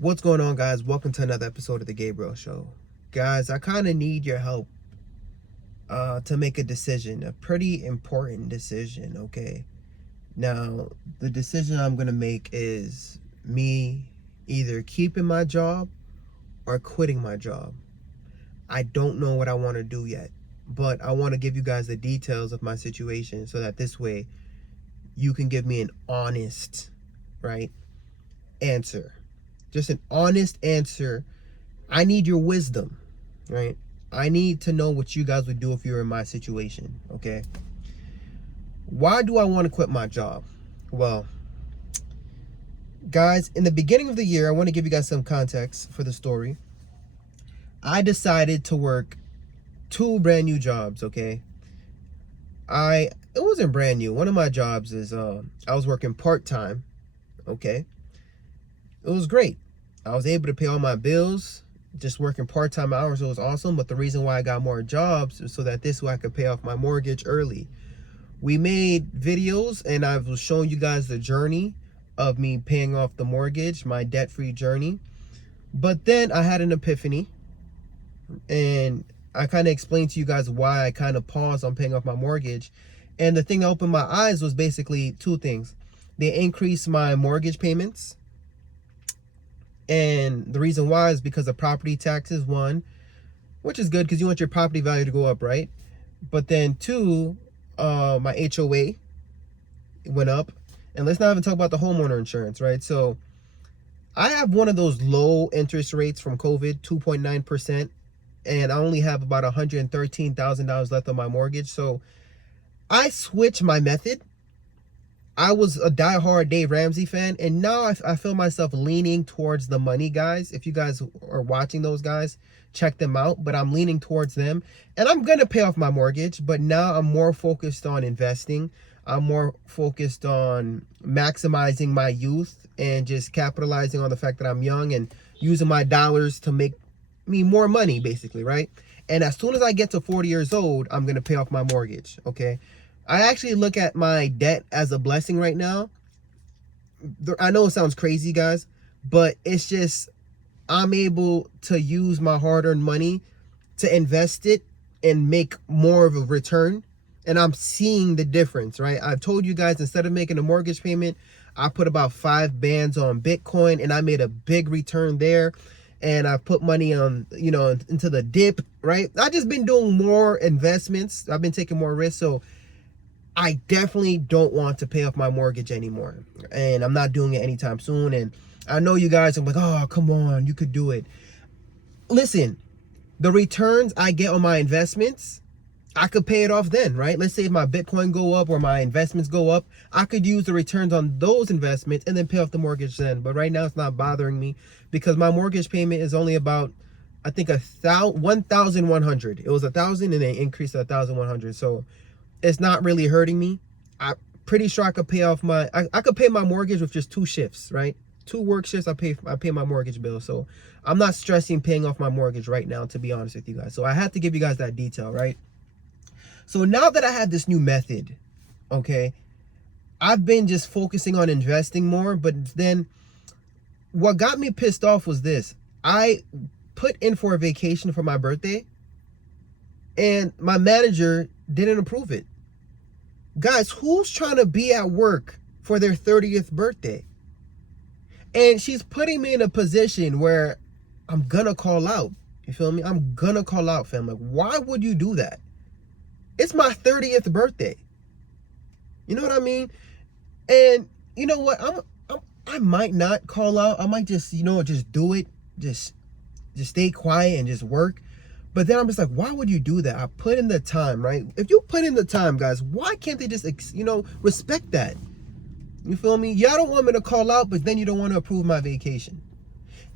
What's going on, guys? Welcome to another episode of the Gabriel Show. Guys, I kind of need your help to make a decision, a pretty important decision, okay? Now, the decision I'm going to make is me either keeping my job or quitting my job. I don't know what I want to do yet, but I want to give you guys the details of my situation so that this way you can give me an honest, right, answer. Just an honest answer. I need your wisdom, right? I need to know what you guys would do if you were in my situation, okay? Why do I want to quit my job? Well, guys, in the beginning of the year, I want to give you guys some context for the story. I decided to work 2 brand new jobs, okay? It wasn't brand new. One of my jobs is I was working part-time, okay? It was great. I was able to pay all my bills just working part-time hours. It was awesome. But the reason why I got more jobs is so that this way I could pay off my mortgage early. We made videos and I was showing you guys the journey of me paying off the mortgage, my debt-free journey. But then I had an epiphany and I kind of explained to you guys why I kind of paused on paying off my mortgage. And the thing that opened my eyes was basically 2 things. They increased my mortgage payments. And the reason why is because of property taxes, 1, which is good because you want your property value to go up, right? But then 2, my HOA went up. And let's not even talk about the homeowner insurance, right? So I have one of those low interest rates from COVID, 2.9%. And I only have about $113,000 left on my mortgage. So I switched my method. I was a diehard Dave Ramsey fan, and now I feel myself leaning towards the money guys. If you guys are watching those guys, check them out. But I'm leaning towards them, and I'm going to pay off my mortgage. But now I'm more focused on investing. I'm more focused on maximizing my youth and just capitalizing on the fact that I'm young and using my dollars to make me more money, basically, right? And as soon as I get to 40 years old, I'm going to pay off my mortgage, okay? I actually look at my debt as a blessing right now. I know it sounds crazy, guys, but it's just I'm able to use my hard-earned money to invest it and make more of a return. And I'm seeing the difference, right? I've told you guys, instead of making a mortgage payment, I put about 5 bands on Bitcoin and I made a big return there. And I put money on, into the dip, right? I've just been doing more investments. I've been taking more risks. So I definitely don't want to pay off my mortgage anymore. And I'm not doing it anytime soon. And I know you guys are like, oh, come on, you could do it. Listen, the returns I get on my investments, I could pay it off then, right? Let's say if my Bitcoin go up or my investments go up, I could use the returns on those investments and then pay off the mortgage then. But right now it's not bothering me because my mortgage payment is only about, I think, $1,100. It was $1,000 and they increased to $1,100. So it's not really hurting me. I'm pretty sure I could pay off I could pay my mortgage with just 2 shifts, right? 2 work shifts, I pay my mortgage bill. So I'm not stressing paying off my mortgage right now, to be honest with you guys. So I had to give you guys that detail, right? So now that I have this new method, okay, I've been just focusing on investing more. But then what got me pissed off was this. I put in for a vacation for my birthday and my manager didn't approve it. Guys, who's trying to be at work for their 30th birthday? And she's putting me in a position where I'm gonna call out. You feel me? I'm gonna call out, fam. Like, why would you do that? It's my 30th birthday. You know what I mean? And you know what? I might not call out. I might just, just do it. Just stay quiet and just work. But then I'm just like, why would you do that? I put in the time, right? If you put in the time, guys, why can't they just, respect that? You feel me? Y'all don't want me to call out, but then you don't want to approve my vacation.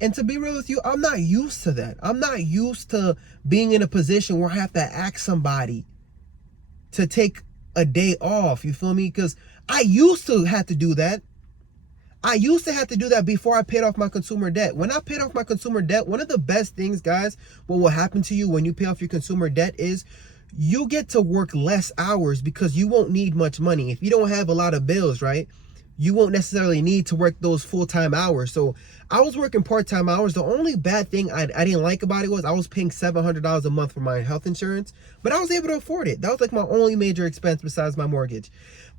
And to be real with you, I'm not used to that. I'm not used to being in a position where I have to ask somebody to take a day off. You feel me? Because I used to have to do that. I used to have to do that before I paid off my consumer debt. When I paid off my consumer debt, one of the best things, guys, what will happen to you when you pay off your consumer debt is you get to work less hours because you won't need much money. If you don't have a lot of bills, right? you won't necessarily need to work those full-time hours. So I was working part-time hours. The only bad thing I didn't like about it was I was paying $700 a month for my health insurance, but I was able to afford it. That was like my only major expense besides my mortgage.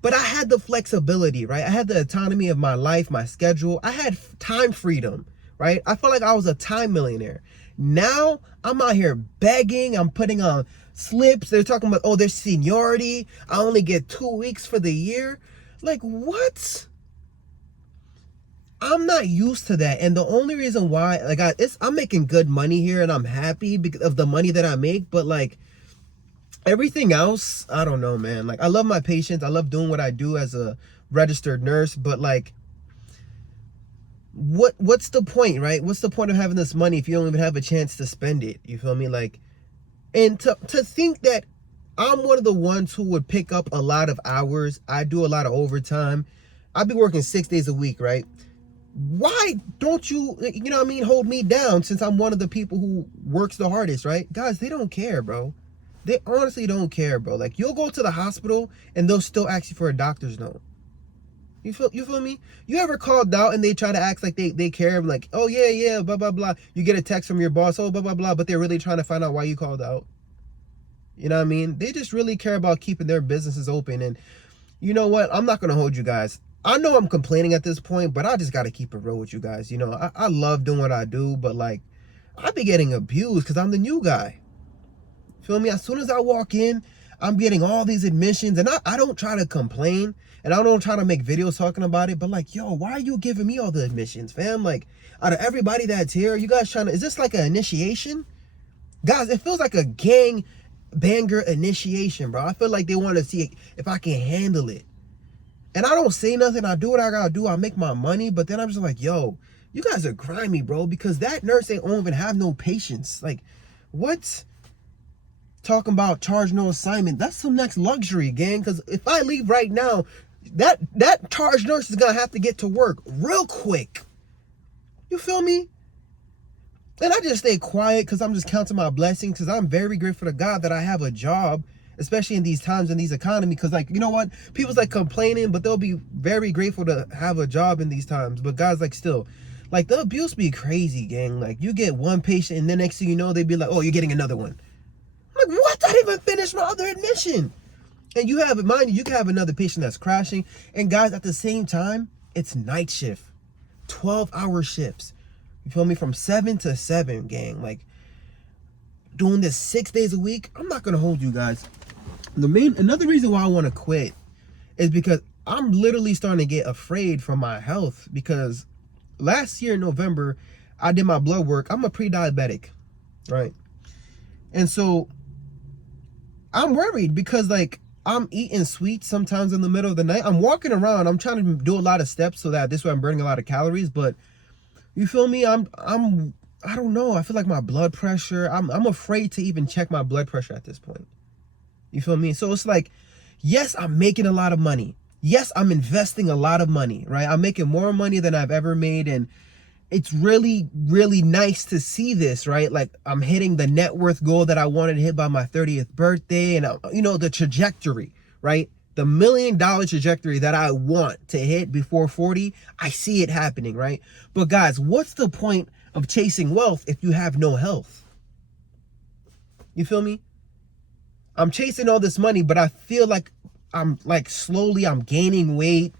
But I had the flexibility, right? I had the autonomy of my life, my schedule. I had time freedom, right? I felt like I was a time millionaire. Now I'm out here begging. I'm putting on slips. They're talking about, oh, there's seniority. I only get 2 weeks for the year. Like, what? I'm not used to that. And the only reason why, like, I'm making good money here and I'm happy because of the money that I make. But like everything else, I don't know, man. Like, I love my patients. I love doing what I do as a registered nurse. But like, what's the point, right? What's the point of having this money if you don't even have a chance to spend it? You feel me? Like, and to think that I'm one of the ones who would pick up a lot of hours. I do a lot of overtime. I'd be working 6 days a week, right? Why don't you, you know what I mean, hold me down since I'm one of the people who works the hardest, right? Guys, they don't care, bro. They honestly don't care, bro. Like, you'll go to the hospital and they'll still ask you for a doctor's note. You feel me? You ever called out and they try to act like they care, like, oh yeah, blah blah blah. You get a text from your boss, oh blah blah blah, but they're really trying to find out why you called out. You know what I mean? They just really care about keeping their businesses open. And you know what? I'm not gonna hold you guys. I know I'm complaining at this point, but I just gotta keep it real with you guys. You know, I love doing what I do, but like, I be getting abused because I'm the new guy. Feel me? As soon as I walk in, I'm getting all these admissions, and I don't try to complain, and I don't try to make videos talking about it, but like, yo, why are you giving me all the admissions, fam? Like, out of everybody that's here, you guys trying to, is this like an initiation? Guys, it feels like a gang banger initiation, bro. I feel like they want to see if I can handle it. And I don't say nothing. I do what I gotta do. I make my money, but then I'm just like, yo, you guys are grimy, bro, because that nurse ain't even have no patience. Like, what? Talking about charge no assignment. That's some next luxury, gang. Because if I leave right now, that charge nurse is gonna have to get to work real quick. You feel me? And I just stay quiet because I'm just counting my blessings, because I'm very grateful to God that I have a job, especially in these times, in these economy. Because like, you know what? People's like complaining, but they'll be very grateful to have a job in these times. But guys, like, still, like, the abuse be crazy, gang. Like, you get one patient and then next thing you know, they be like, oh, you're getting another one. I'm like, what? I didn't even finish my other admission. And you have, mind you, you can have another patient that's crashing. And guys, at the same time, it's night shift, 12-hour shifts. You feel me? From 7 to 7, gang. Like, doing this 6 days a week, I'm not gonna hold you guys. Another reason why I want to quit is because I'm literally starting to get afraid for my health. Because last year in November, I did my blood work. I'm a pre-diabetic, right? And so I'm worried because like I'm eating sweets sometimes in the middle of the night. I'm walking around. I'm trying to do a lot of steps so that this way I'm burning a lot of calories. But you feel me? I don't know. I feel like my blood pressure, I'm afraid to even check my blood pressure at this point. You feel me? So it's like, yes, I'm making a lot of money. Yes, I'm investing a lot of money, right? I'm making more money than I've ever made. And it's really, really nice to see this, right? Like, I'm hitting the net worth goal that I wanted to hit by my 30th birthday. And, you know, the trajectory, right? The $1 million trajectory that I want to hit before 40, I see it happening, right? But guys, what's the point of chasing wealth if you have no health? You feel me? I'm chasing all this money, but I feel like I'm like slowly I'm gaining weight.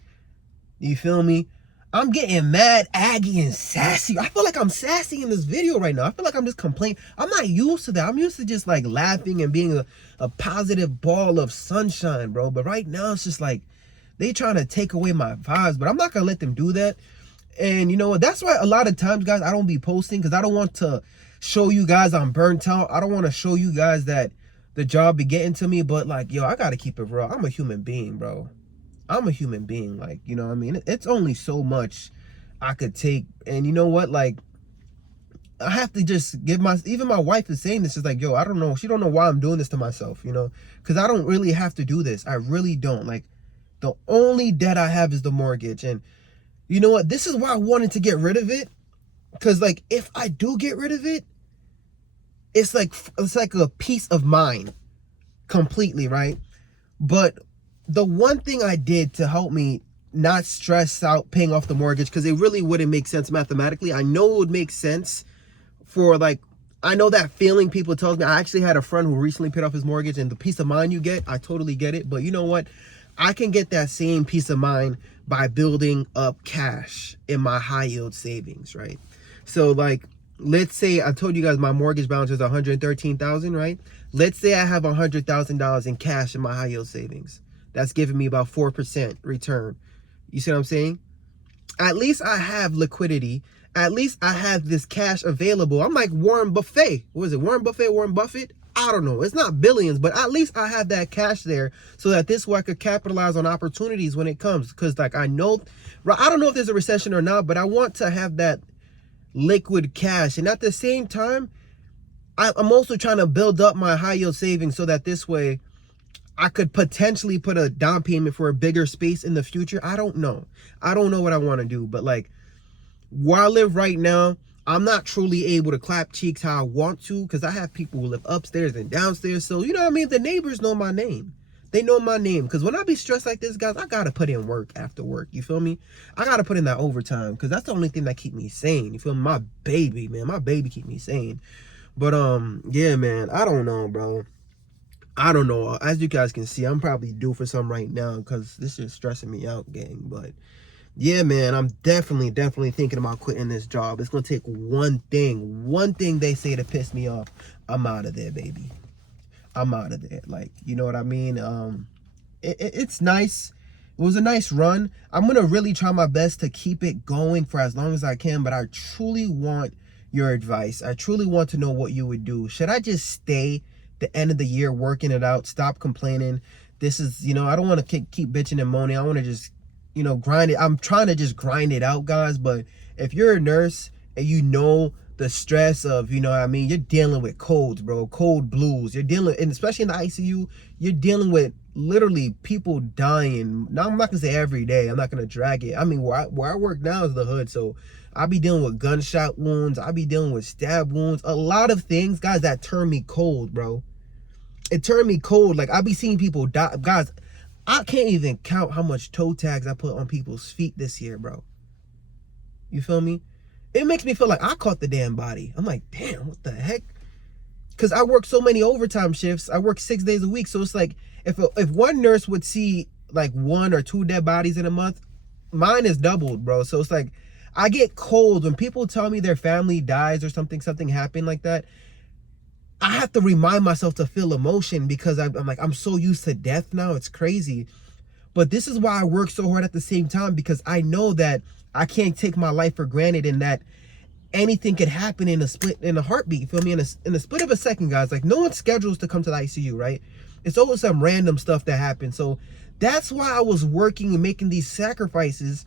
You feel me? I'm getting mad, aggy, and sassy. I feel like I'm sassy in this video right now. I feel like I'm just complaining. I'm not used to that. I'm used to just like laughing and being a positive ball of sunshine, bro. But right now it's just like they trying to take away my vibes, but I'm not gonna let them do that. And you know what? That's why a lot of times, guys, I don't be posting, because I don't want to show you guys I'm burnt out. I don't want to show you guys that the job be getting to me. But like, yo, I gotta keep it real. I'm a human being, bro. I'm a human being. Like, you know what I mean? It's only so much I could take. And you know what? Like, I have to just give even my wife is saying this, is like, yo, I don't know. She don't know why I'm doing this to myself, you know? Because I don't really have to do this. I really don't. Like, the only debt I have is the mortgage. And you know what? This is why I wanted to get rid of it. Because like, if I do get rid of it, it's like a peace of mind completely, right? But the one thing I did to help me not stress out paying off the mortgage, because it really wouldn't make sense mathematically. I know it would make sense for like, I know that feeling people tells me. I actually had a friend who recently paid off his mortgage, and the peace of mind you get, I totally get it. But you know what? I can get that same peace of mind by building up cash in my high yield savings, right? So like, let's say I told you guys my mortgage balance is $113,000, right? Let's say I have $100,000 in cash in my high yield savings. That's giving me about 4% return. You see what I'm saying? At least I have liquidity. At least I have this cash available. I'm like Warren Buffett. What is it? Warren Buffett? Warren Buffett? I don't know. It's not billions, but at least I have that cash there so that this way I could capitalize on opportunities when it comes. Because like I know, I don't know if there's a recession or not, but I want to have that liquid cash. And at the same time, I'm also trying to build up my high yield savings so that this way I could potentially put a down payment for a bigger space in the future. I don't know. I don't know what I want to do, but like where I live right now, I'm not truly able to clap cheeks how I want to, because I have people who live upstairs and downstairs. So, you know what I mean? The neighbors know my name. They know my name. Because when I be stressed like this, guys, I got to put in work after work. You feel me? I got to put in that overtime, because that's the only thing that keep me sane. You feel me? My baby, man. My baby keep me sane. But, yeah, man. I don't know, bro. I don't know. As you guys can see, I'm probably due for some right now, because this is stressing me out, gang. But yeah, man, I'm definitely thinking about quitting this job. It's gonna take one thing they say to piss me off. I'm out of there, baby. I'm out of there. Like, you know what I mean? It's nice. It was a nice run. I'm gonna really try my best to keep it going for as long as I can, but I truly want your advice. I truly want to know what you would do. Should I just stay the end of the year working it out, stop complaining? This is, you know, I don't want to keep bitching and moaning. I want to just, you know, grind it. I'm trying to just grind it out, guys. But if you're a nurse and you know the stress of, you know what I mean, you're dealing with colds, bro, cold blues. You're dealing, and especially in the ICU, you're dealing with literally people dying. Now, I'm not gonna say every day. I'm not gonna drag it. I mean, where I work now is the hood, so I be dealing with gunshot wounds. I be dealing with stab wounds. A lot of things, guys, that turn me cold, bro. It turned me cold. Like, I be seeing people die, guys. I can't even count how much toe tags I put on people's feet this year, bro. You feel me? It makes me feel like I caught the damn body. I'm like, damn, what the heck? Because I work so many overtime shifts. I work 6 days a week. So it's like, if one nurse would see like 1 or 2 dead bodies in a month, mine is doubled, bro. So it's like, I get cold when people tell me their family dies or something happened like that. I have to remind myself to feel emotion, because I'm like, I'm so used to death now. It's crazy. But this is why I work so hard at the same time, because I know that I can't take my life for granted, and that anything could happen in a heartbeat. You feel me? In a split of a second, guys. Like, no one schedules to come to the ICU, right? It's always some random stuff that happens. So that's why I was working and making these sacrifices,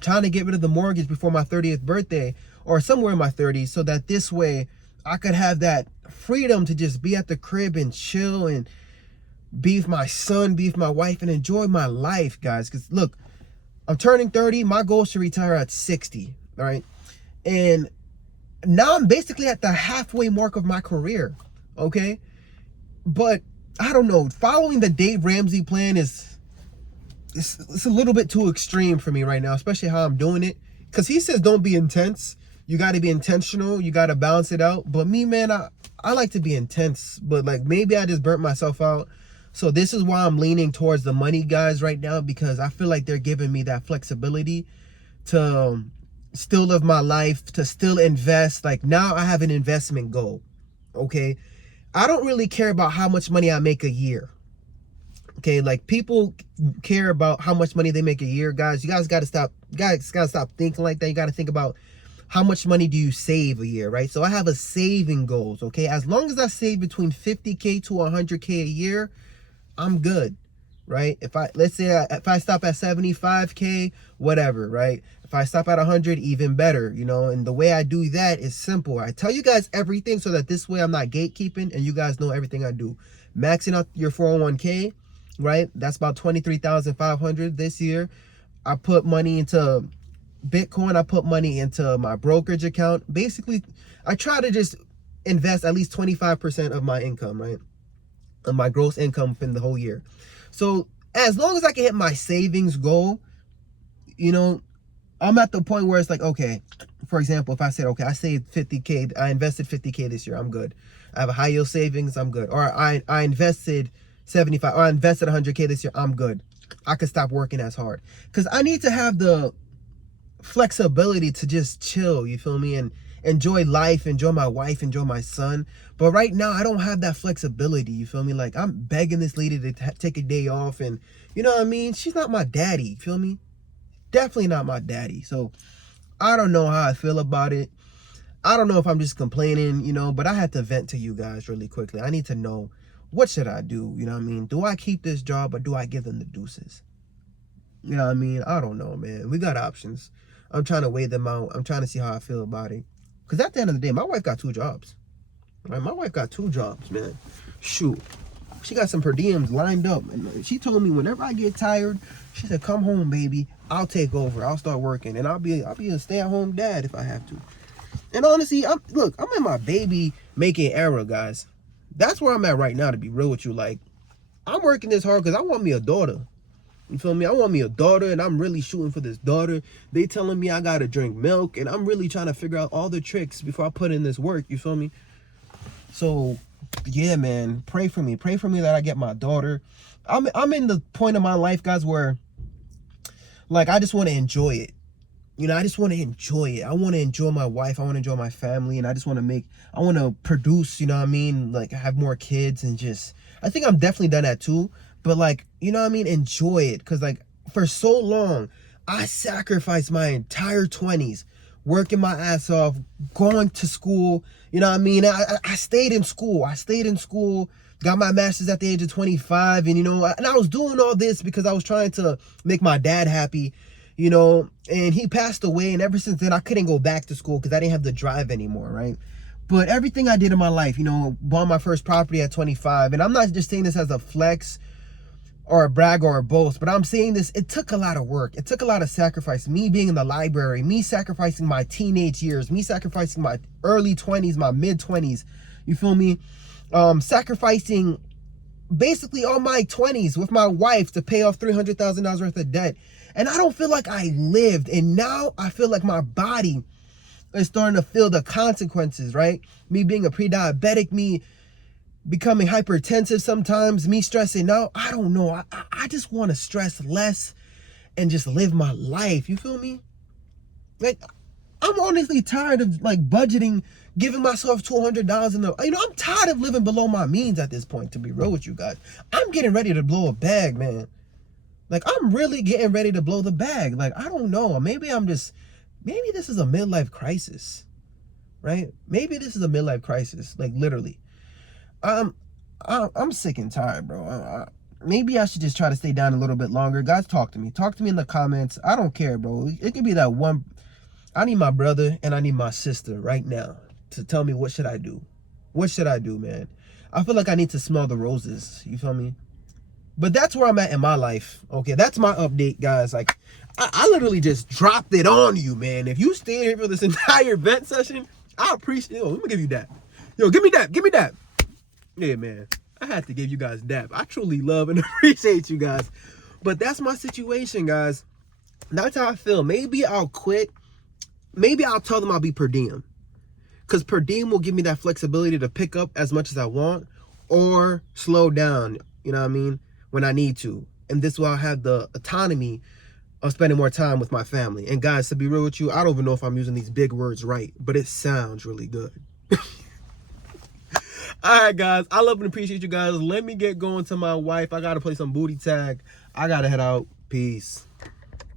trying to get rid of the mortgage before my 30th birthday, or somewhere in my 30s, so that this way I could have that freedom to just be at the crib and chill and be with my son, be with my wife, and enjoy my life, guys. Because look, I'm turning 30. My goal is to retire at 60, all right? And now I'm basically at the halfway mark of my career, okay? But I don't know. Following the Dave Ramsey plan it's a little bit too extreme for me right now, especially how I'm doing it. Because he says don't be intense. You got to be intentional. You got to balance it out. But me, man, I like to be intense. But like, maybe I just burnt myself out. So this is why I'm leaning towards the money guys right now, because I feel like they're giving me that flexibility to still live my life, to still invest. Like, now I have an investment goal, okay? I don't really care about how much money I make a year, okay? Like, people care about how much money they make a year. Guys, you guys got to stop. You guys got to stop thinking like that. You got to think about how much money do you save a year, right? So I have a saving goals, okay? As long as I save between 50K to 100K a year, I'm good, right? Let's say if I stop at 75K, whatever, right? If I stop at 100, even better, you know? And the way I do that is simple. I tell you guys everything so that this way I'm not gatekeeping and you guys know everything I do. Maxing out your 401k, right? That's about 23,500 this year. I put money into Bitcoin. I put money into my brokerage account. Basically, I try to just invest at least 25% of my income, right? Of my gross income in the whole year. So as long as I can hit my savings goal, you know, I'm at the point where it's like, okay, for example, if I said, okay, I saved 50K, I invested 50K this year, I'm good. I have a high yield savings, I'm good. Or I invested 75, or I invested 100K this year, I'm good. I could stop working as hard. Because I need to have the flexibility to just chill, you feel me, and enjoy life, enjoy my wife, enjoy my son. But right now I don't have that flexibility, you feel me. Like, I'm begging this lady to take a day off, and you know what I mean, she's not my daddy, you feel me, definitely not my daddy. So I don't know how I feel about it. I don't know if I'm just complaining, you know, but I had to vent to you guys really quickly. I need to know, what should I do, you know what I mean? Do I keep this job, or do I give them the deuces? You know what I mean? I don't know, man. We got options. I'm trying to weigh them out. I'm trying to see how I feel about it. Because at the end of the day, my wife got 2 jobs. Right? My wife got 2 jobs, man. Shoot. She got some per diems lined up. And she told me whenever I get tired, she said, come home, baby. I'll take over. I'll start working. And I'll be a stay-at-home dad if I have to. And honestly, I'm in my baby making era, guys. That's where I'm at right now, to be real with you. Like, I'm working this hard because I want me a daughter. You feel me? I want me a daughter, and I'm really shooting for this daughter. They telling me I gotta drink milk, and I'm really trying to figure out all the tricks before I put in this work. You feel me? So, yeah, man. Pray for me. Pray for me that I get my daughter. I'm in the point of my life, guys, where, like, I just want to enjoy it. You know, I just want to enjoy it. I want to enjoy my wife. I want to enjoy my family. And I just want to produce, you know what I mean? Like, have more kids and just, I think I'm definitely done that too. But like, you know what I mean? Enjoy it. Because like, for so long, I sacrificed my entire 20s, working my ass off, going to school. You know what I mean? I stayed in school. Got my master's at the age of 25. And, you know, and I was doing all this because I was trying to make my dad happy. You know, and he passed away, and ever since then, I couldn't go back to school because I didn't have the drive anymore, right? But everything I did in my life, you know, bought my first property at 25, and I'm not just saying this as a flex or a brag or a boast, but I'm saying this, it took a lot of work. It took a lot of sacrifice. Me being in the library, me sacrificing my teenage years, me sacrificing my early 20s, my mid-20s, you feel me? Sacrificing basically all my 20s with my wife to pay off $300,000 worth of debt. And I don't feel like I lived. And now I feel like my body is starting to feel the consequences, right? Me being a pre-diabetic, me becoming hypertensive sometimes, me stressing out. I don't know. I just want to stress less and just live my life. You feel me? Like, I'm honestly tired of like budgeting, giving myself $200 in the, you know, I'm tired of living below my means at this point, to be real with you guys. I'm getting ready to blow a bag, man. Like, I'm really getting ready to blow the bag. Like, I don't know. Maybe this is a midlife crisis, right? Maybe this is a midlife crisis, like literally. I'm sick and tired, bro. Maybe I should just try to stay down a little bit longer. Guys, talk to me. Talk to me in the comments. I don't care, bro. It could be that one. I need my brother and I need my sister right now to tell me, what should I do? What should I do, man? I feel like I need to smell the roses. You feel me? But that's where I'm at in my life. Okay, that's my update, guys. Like, I literally just dropped it on you, man. If you stayed here for this entire vent session, I appreciate it. Let me give you that. Yo, give me that. Give me that. Yeah, man. I had to give you guys that. I truly love and appreciate you guys. But that's my situation, guys. That's how I feel. Maybe I'll quit. Maybe I'll tell them I'll be per diem. Because per diem will give me that flexibility to pick up as much as I want or slow down, you know what I mean, when I need to. And this way I'll have the autonomy of spending more time with my family. And guys, to be real with you, I don't even know if I'm using these big words right, but it sounds really good. All right, guys, I love and appreciate you guys. Let me get going to my wife. I got to play some booty tag. I got to head out. Peace.